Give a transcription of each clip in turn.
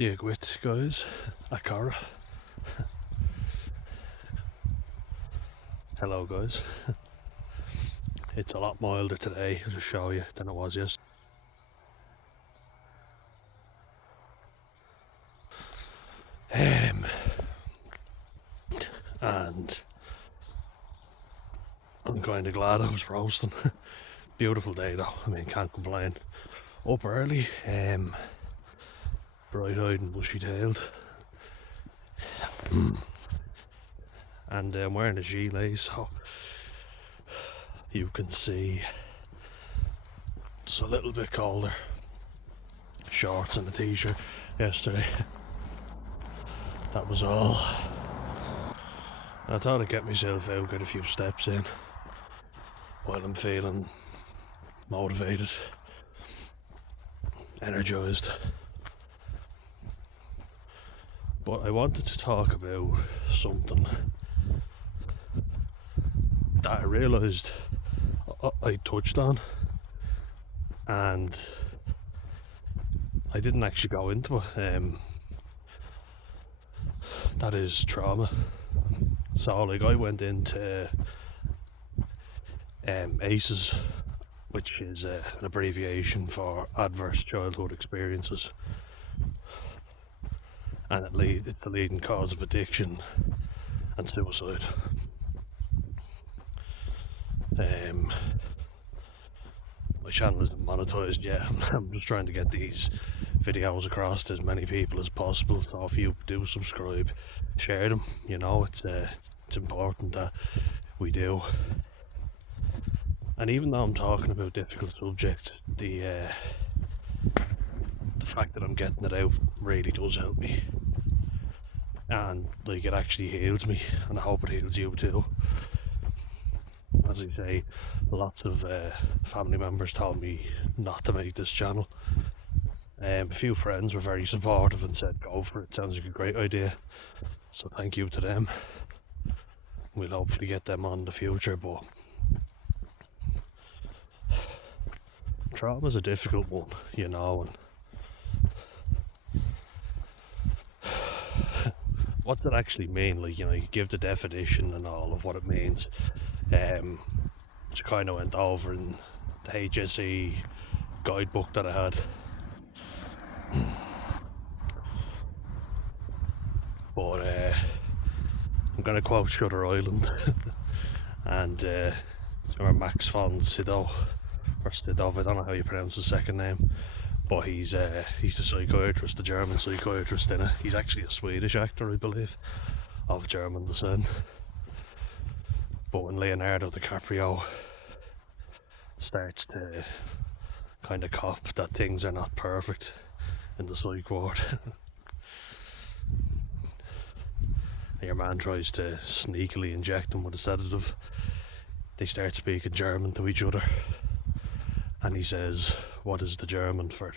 Dig with guys, Akara. Hello guys. It's a lot milder today, I'll just show you, than it was yesterday. And I'm kind of glad I was roasting. Beautiful day though, I mean, can't complain. Up early, bright-eyed and bushy-tailed. And I'm wearing a gilet, so you can see it's a little bit colder. Shorts and a t-shirt yesterday. That was all. I thought I'd get myself out, get a few steps in while I'm feeling motivated, energised. But I wanted to talk about something that I realised I touched on, and I didn't actually go into it. That is trauma. So like I went into ACEs, which is an abbreviation for Adverse Childhood Experiences, and it's the leading cause of addiction and suicide. My channel isn't monetized yet. I'm just trying to get these videos across to as many people as possible, so if you do subscribe, share them. You know, it's important that we do. And even though I'm talking about difficult subjects, the fact that I'm getting it out really does help me, and like it actually heals me, and I hope it heals you too. As I say, lots of family members told me not to make this channel. A few friends were very supportive and said go for it, sounds like a great idea, so thank you to them. We'll hopefully get them on in the future, but trauma's a difficult one, you know, and what's it actually mean? Like, you know, you give the definition and all of what it means, which I kind of went over in the HSE guidebook that I had. But I'm going to quote Shutter Island and Max von Sydow, or Sydow, I don't know how you pronounce his second name, but he's the psychiatrist, the German psychiatrist in it. He's actually a Swedish actor, I believe, of German descent. But when Leonardo DiCaprio starts to kind of cop that things are not perfect in the psych ward, and your man tries to sneakily inject him with a sedative, they start speaking German to each other, and he says, what is the German for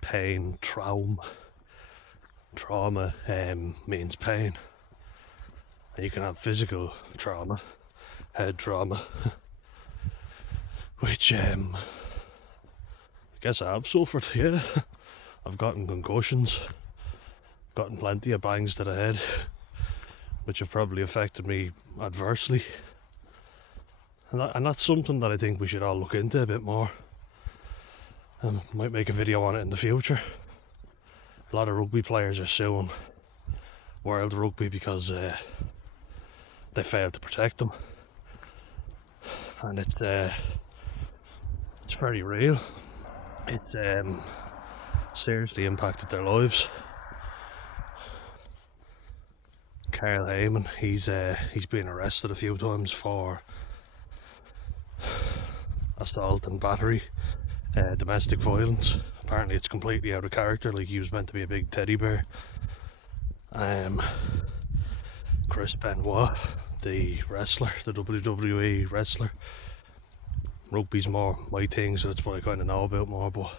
pain? Trauma means pain. And you can have physical trauma, head trauma, which I guess I have suffered, yeah. I've gotten concussions, gotten plenty of bangs to the head, which have probably affected me adversely. And that's something that I think we should all look into a bit more. Might make a video on it in the future. A lot of rugby players are suing World Rugby because they failed to protect them, and it's very real. It's seriously impacted their lives. Carl Hayman, he's been arrested a few times for assault and battery, domestic violence. Apparently it's completely out of character, like he was meant to be a big teddy bear. Benoît, the wrestler, the WWE wrestler. Rugby's more my thing, so that's what I kind of know about more, but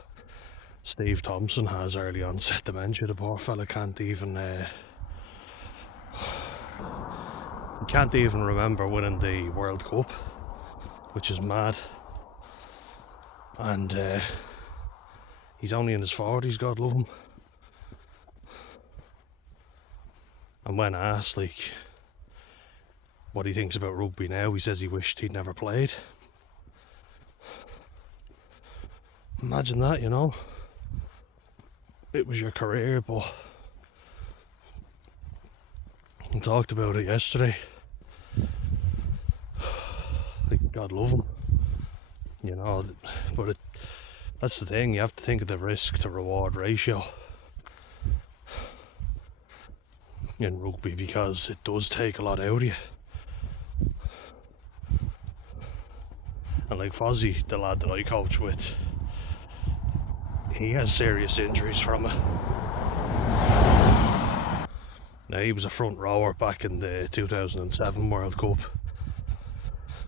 Thompson has early onset dementia. The poor fella can't even remember winning the World Cup, which is mad. And he's only in his 40s, God love him. And when asked, like, what he thinks about rugby now, he says he wished he'd never played. Imagine that, you know. It was your career, but we talked about it yesterday. Like, God love him, you know. But that's the thing, you have to think of the risk to reward ratio in rugby, because it does take a lot out of you. And like Fozzie, the lad that I coach with, he has serious injuries from it. Now, he was a front rower back in the 2007 World Cup,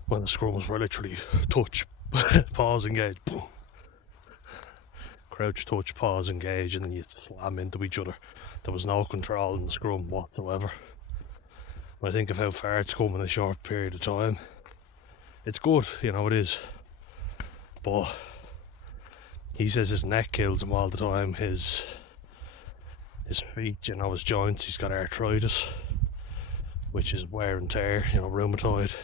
when the scrums were literally touch, pause, engage, boom. Crouch, touch, pause, engage, and then you'd slam into each other. There was no control in the scrum whatsoever. When I think of how far it's come in a short period of time, it's good, you know, it is. But he says his neck kills him all the time, his feet, you know, his joints, he's got arthritis, which is wear and tear, you know, rheumatoid.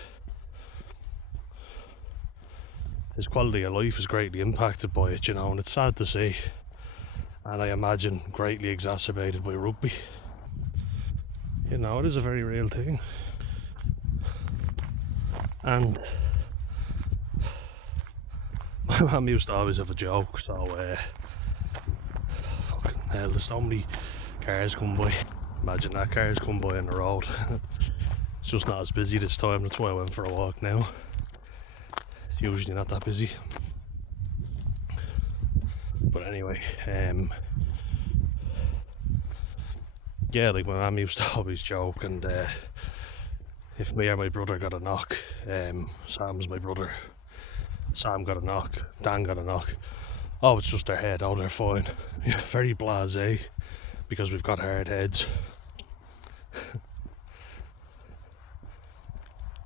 His quality of life is greatly impacted by it, you know, and it's sad to see. And I imagine greatly exacerbated by rugby. You know, it is a very real thing. And my mum used to always have a joke, so fucking hell, there's so many cars come by. Imagine that, cars come by on the road. It's just not as busy this time, that's why I went for a walk now. It's usually not that busy. But anyway, yeah, like my mum used to always joke, and if me or my brother got a knock, Sam's my brother, Sam got a knock, Dan got a knock, oh, it's just their head, oh, they're fine. Yeah, very blasé, because we've got hard heads.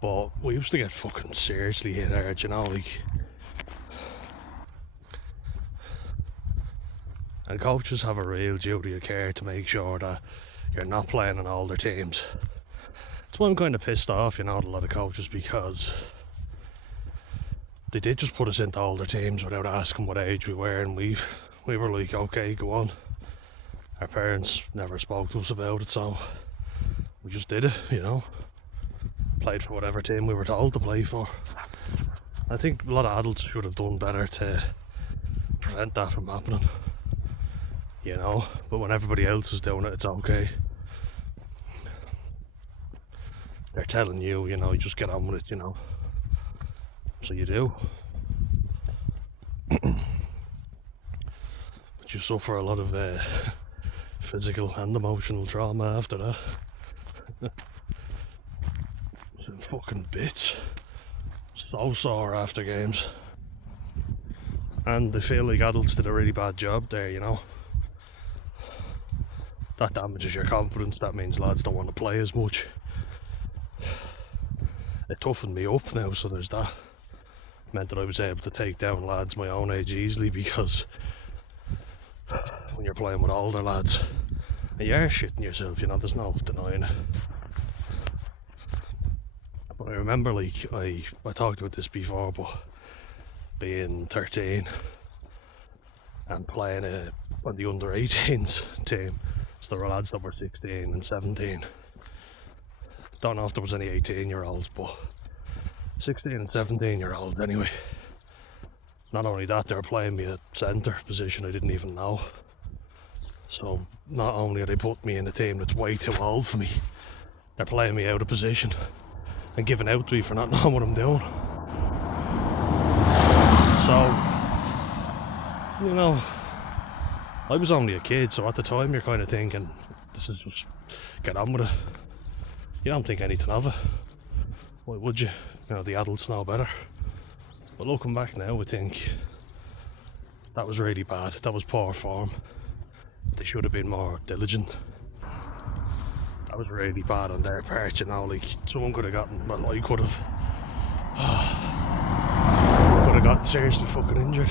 But we used to get fucking seriously hit hard, you know, like. And coaches have a real duty of care to make sure that you're not playing on older teams. That's why I'm kind of pissed off, you know, at a lot of coaches, because they did just put us into older teams without asking what age we were, and we were like, okay, go on. Our parents never spoke to us about it, so we just did it, you know. Played for whatever team we were told to play for. I think a lot of adults should have done better to prevent that from happening, you know. But when everybody else is doing it, it's okay. They're telling you, you know, you just get on with it, you know. So you do. But you suffer a lot of physical and emotional trauma after that. It's in fucking bits. So sore after games. And I feel like adults did a really bad job there, you know. That damages your confidence. That means lads don't want to play as much. It toughened me up now, so there's that. Meant that I was able to take down lads my own age easily, because when you're playing with older lads, you are shitting yourself, you know, there's no denying it. But I remember, like, I talked about this before, but being 13 and playing on the under 18s team, so there were lads that were 16 and 17. Don't know if there was any 18-year-olds, but 16 and 17-year-olds anyway. Not only that, they were playing me at centre position I didn't even know. So not only are they put me in a team that's way too old for me, they're playing me out of position and giving out to me for not knowing what I'm doing. So, you know, I was only a kid, so at the time you're kind of thinking, this is just, get on with it. You don't think anything of it. Why would you? You know, the adults know better. But looking back now, I think that was really bad. That was poor form. They should have been more diligent. That was really bad on their part, you know, like, someone could have gotten, well, I could have gotten seriously fucking injured.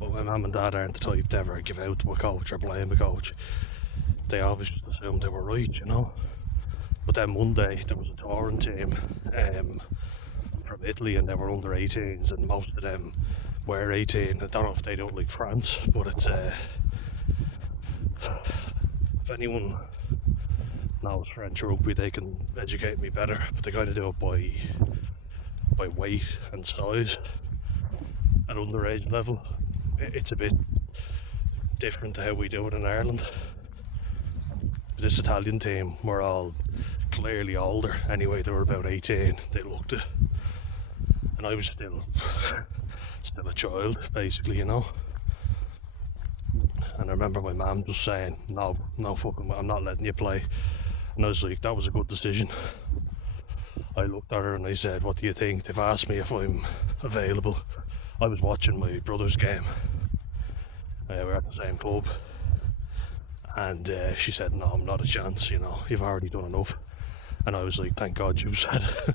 But my mum and dad aren't the type to ever give out to a coach or blame a coach. They always just assumed they were right, you know. But then one day there was a touring team from Italy, and they were under 18s, and most of them were 18. I don't know if they don't like France, but it's if anyone knows French rugby, they can educate me better. But they kind of do it by weight and size at underage level. It's a bit different to how we do it in Ireland. This Italian team were all clearly older anyway. They were about 18, they looked it, and I was still a child basically, you know. And I remember my mum just saying, no fucking, I'm not letting you play. And I was like, that was a good decision. I looked at her and I said, what do you think? They've asked me if I'm available. I was watching my brother's game. We're at the same club. And she said, no, I'm not a chance, you know, you've already done enough. And I was like, thank God you said it.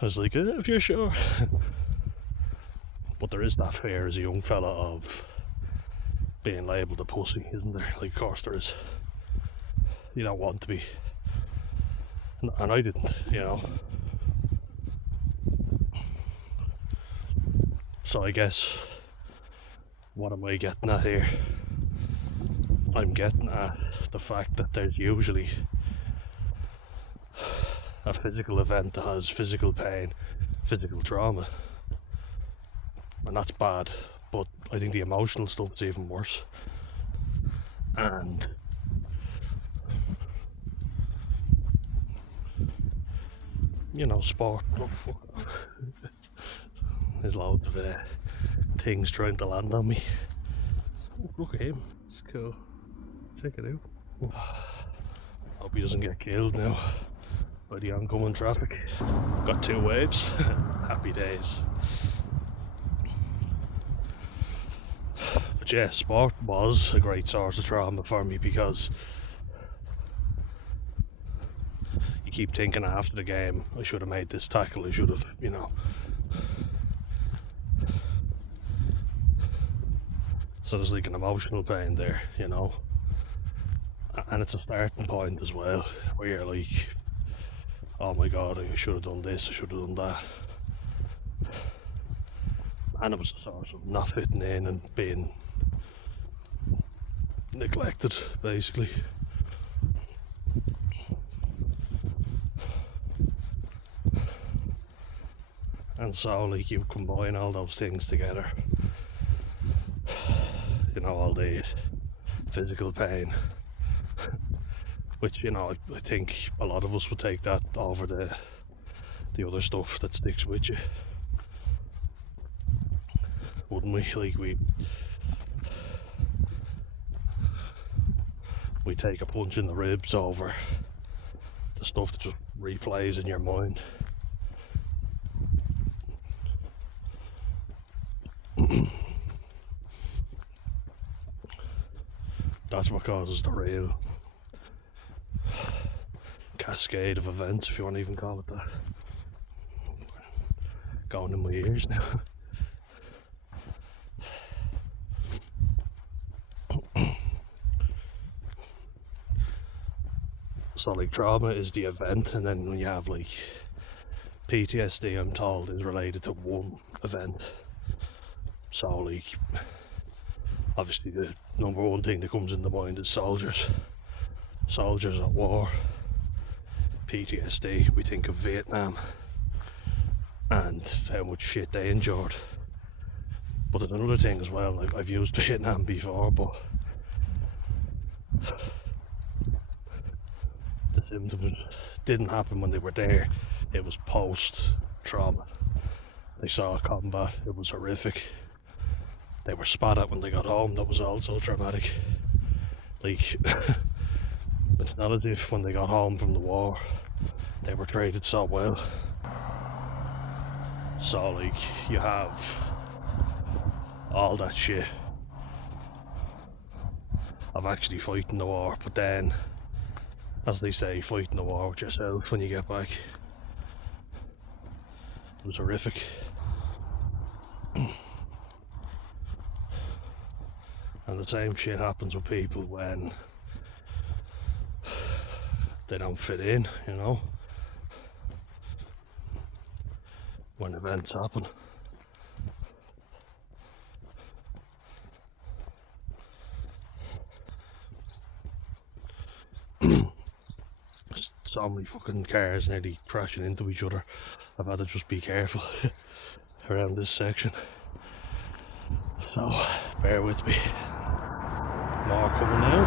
I was like, if you're sure. But there is that fear as a young fella of being labelled a pussy, isn't there? Like, of course there is. You don't want to be. And I didn't, you know. So I guess, what am I getting at here? I'm getting at the fact that there's usually a physical event that has physical pain, physical trauma, and that's bad, but I think the emotional stuff is even worse. And you know, sport, there's loads of things trying to land on me. Oh, look at him, it's cool, check it out. Hope he doesn't get killed now by the oncoming traffic. Got 2 waves. Happy days. But yeah, sport was a great source of trauma for me, because you keep thinking after the game, I should have made this tackle, I should have, you know. So there's like an emotional pain there, you know. And it's a starting point as well, where you're like, oh my God, I should have done this, I should have done that. And it was a source of not fitting in and being neglected, basically. And so, like, you combine all those things together, you know, all the physical pain, which, you know, I think a lot of us would take that over the other stuff that sticks with you, wouldn't we? Like, we take a punch in the ribs over the stuff that just replays in your mind. That's what causes the real cascade of events, if you want to even call it that. Going in my ears now. So, like, trauma is the event, and then when you have, like, PTSD, I'm told, is related to one event. So, like, obviously the number one thing that comes into mind is soldiers at war. PTSD, we think of Vietnam and how much shit they endured. But there's another thing as well, like, I've used Vietnam before, but the symptoms didn't happen when they were there. It was post-trauma. They saw combat, it was horrific. They were spat at when they got home, that was also traumatic. Like, it's not as if when they got home from the war, they were treated so well. So, like, you have all that shit of actually fighting the war, but then, as they say, fighting the war with yourself when you get back. It was horrific. And the same shit happens with people when they don't fit in, you know, when events happen. So many fucking cars nearly crashing into each other. I've had to just be careful around this section. So, bear with me. More coming now.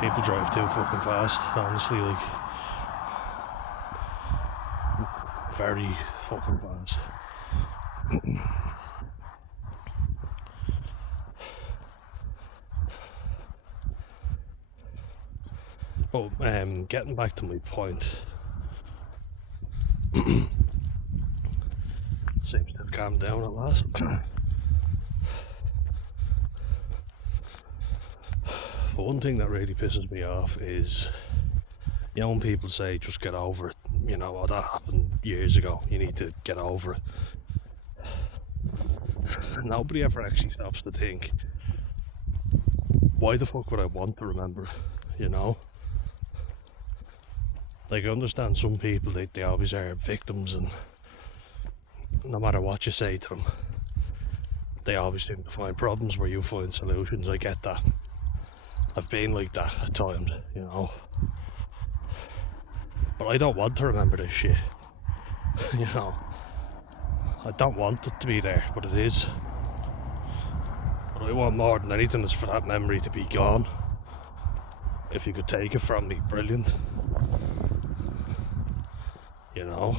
People drive too fucking fast, honestly, like, very fucking fast. Oh, getting back to my point. Seems to have calmed down at last. But one thing that really pisses me off is, you know, when people say just get over it, you know, oh, that happened years ago, you need to get over it. Nobody ever actually stops to think, why the fuck would I want to remember it, you know? Like, I understand some people, they always are victims, and no matter what you say to them, they always seem to find problems where you find solutions. I get that. I've been like that at times, you know. But I don't want to remember this shit, you know. I don't want it to be there, but it is. What I want more than anything is for that memory to be gone. If you could take it from me, brilliant. You know,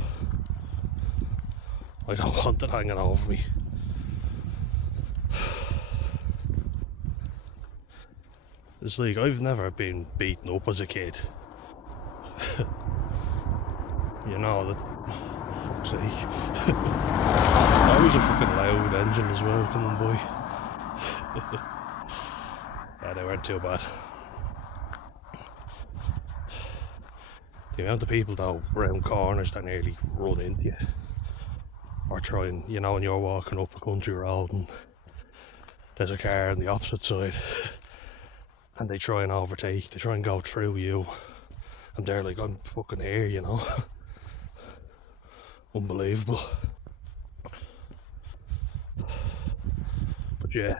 I don't want it hanging over me. It's like, I've never been beaten up as a kid. You know, that, fuck's sake. Always a fucking loud engine as well coming by. Yeah, they weren't too bad. The amount of people though around corners that nearly run into you, or trying, you know, when you're walking up a country road and there's a car on the opposite side and they try and overtake, they try and go through you, and they're like, I'm fucking here, you know. Unbelievable. But yeah,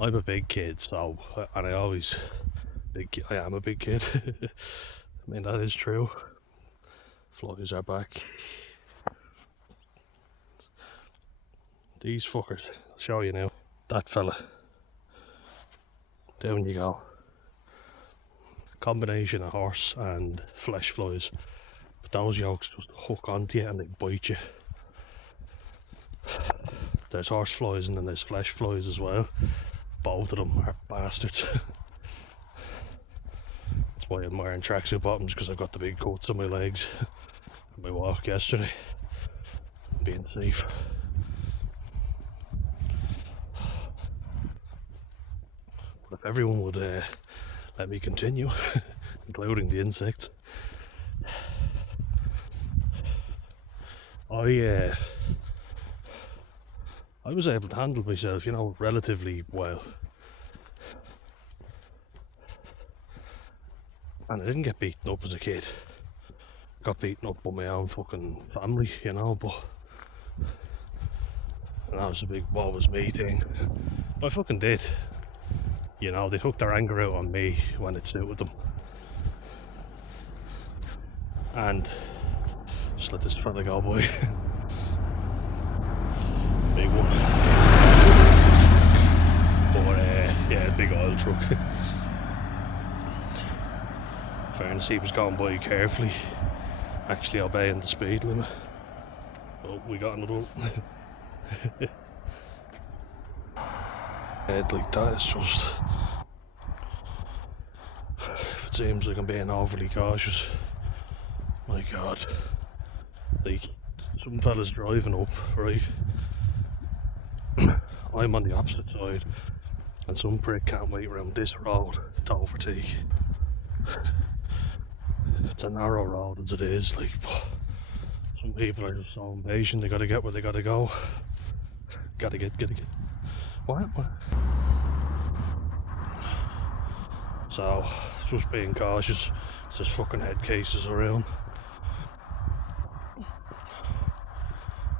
I'm a big kid, so, and I am a big kid. I mean, that is true. Flies are back. These fuckers, I'll show you now. That fella. Down you go. Combination of horse and flesh flies. But those yolks just hook onto you and they bite you. There's horse flies and then there's flesh flies as well. Both of them are bastards. That's why I'm wearing tracksuit bottoms, because I've got the big cuts on my legs from my walk yesterday. Being safe. But if everyone would let me continue, including the insects. I was able to handle myself, you know, relatively well. And I didn't get beaten up as a kid. I got beaten up by my own fucking family, you know, but... And that was a big woe was me thing. But I fucking did. You know, they took their anger out on me when it suited them. And just let this fella go, boy. Big one. But yeah, big oil truck. Fairness, he was going by carefully, actually obeying the speed limit. Oh, we got another one. Head like that is just... If it seems like I'm being overly cautious, my god. Like, some fella's driving up, right? I'm on the opposite side, and some prick can't wait around this road to overtake. It's a narrow road as it is, like, but Some people are just so impatient, they gotta get where they gotta go. Gotta get. What? So, just being cautious. There's fucking head cases around.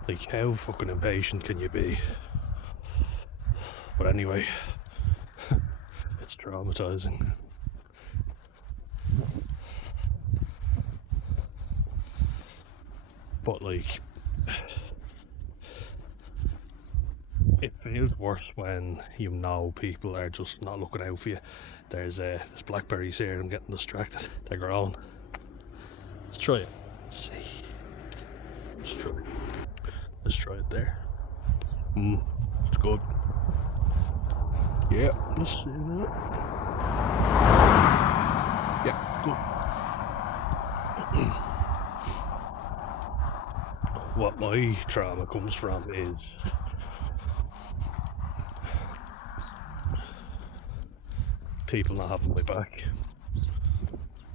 Like, how fucking impatient can you be? But anyway, it's traumatizing. But like, it feels worse when you know people are just not looking out for you. There's blackberries here, I'm getting distracted. They're grown. Let's try it. Let's see. Let's try it there. It's good. Yeah, let's see that. Yeah, good. What my trauma comes from is people not having my back,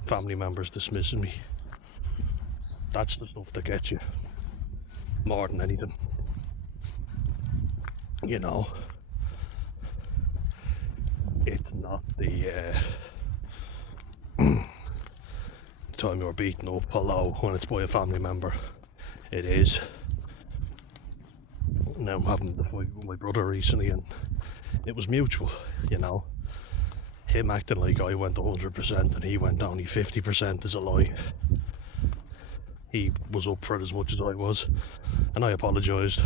family members dismissing me. That's the stuff that gets you more than anything. You know, it's not the time you're beaten up, although when it's by a family member, it is. Now I'm having the fight with my brother recently, and it was mutual, you know. Him acting like I went 100% and he went only 50% is a lie. He was up for it as much as I was, and I apologised.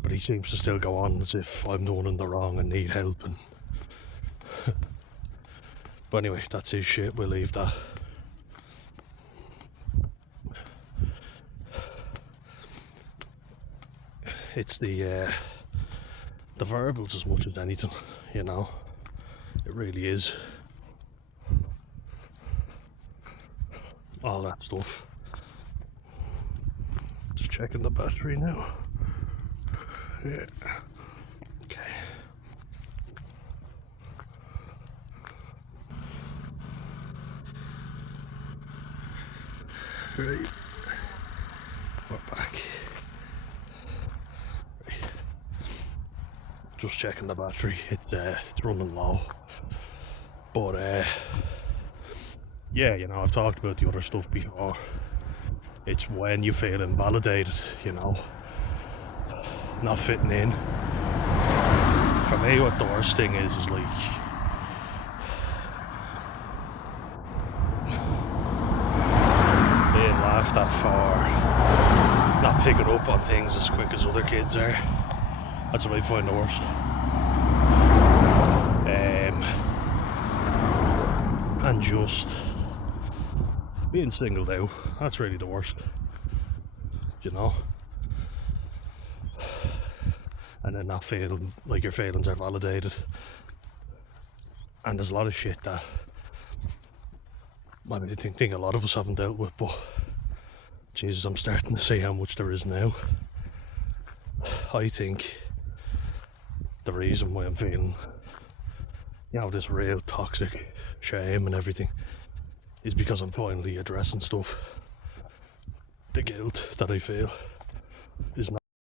But he seems to still go on as if I'm the one in the wrong and need help. And but anyway, that's his shit. We'll leave that. It's the verbals as much as anything, you know. It really is. All that stuff. Just checking the battery now. Yeah. Okay. Right. We're back. Right. Just checking the battery. It's running low. But yeah, you know, I've talked about the other stuff before. It's when you feel invalidated, you know, not fitting in. For me, what the worst thing is like being laughed at for not picking up on things as quick as other kids are. That's what I find the worst. And just being singled out, that's really the worst, you know. And then not feeling like your feelings are validated. And there's a lot of shit that I think a lot of us haven't dealt with, but Jesus, I'm starting to see how much there is now. I think the reason why I'm feeling, you know, this real toxic shame and everything is because I'm finally addressing stuff. The guilt that I feel is not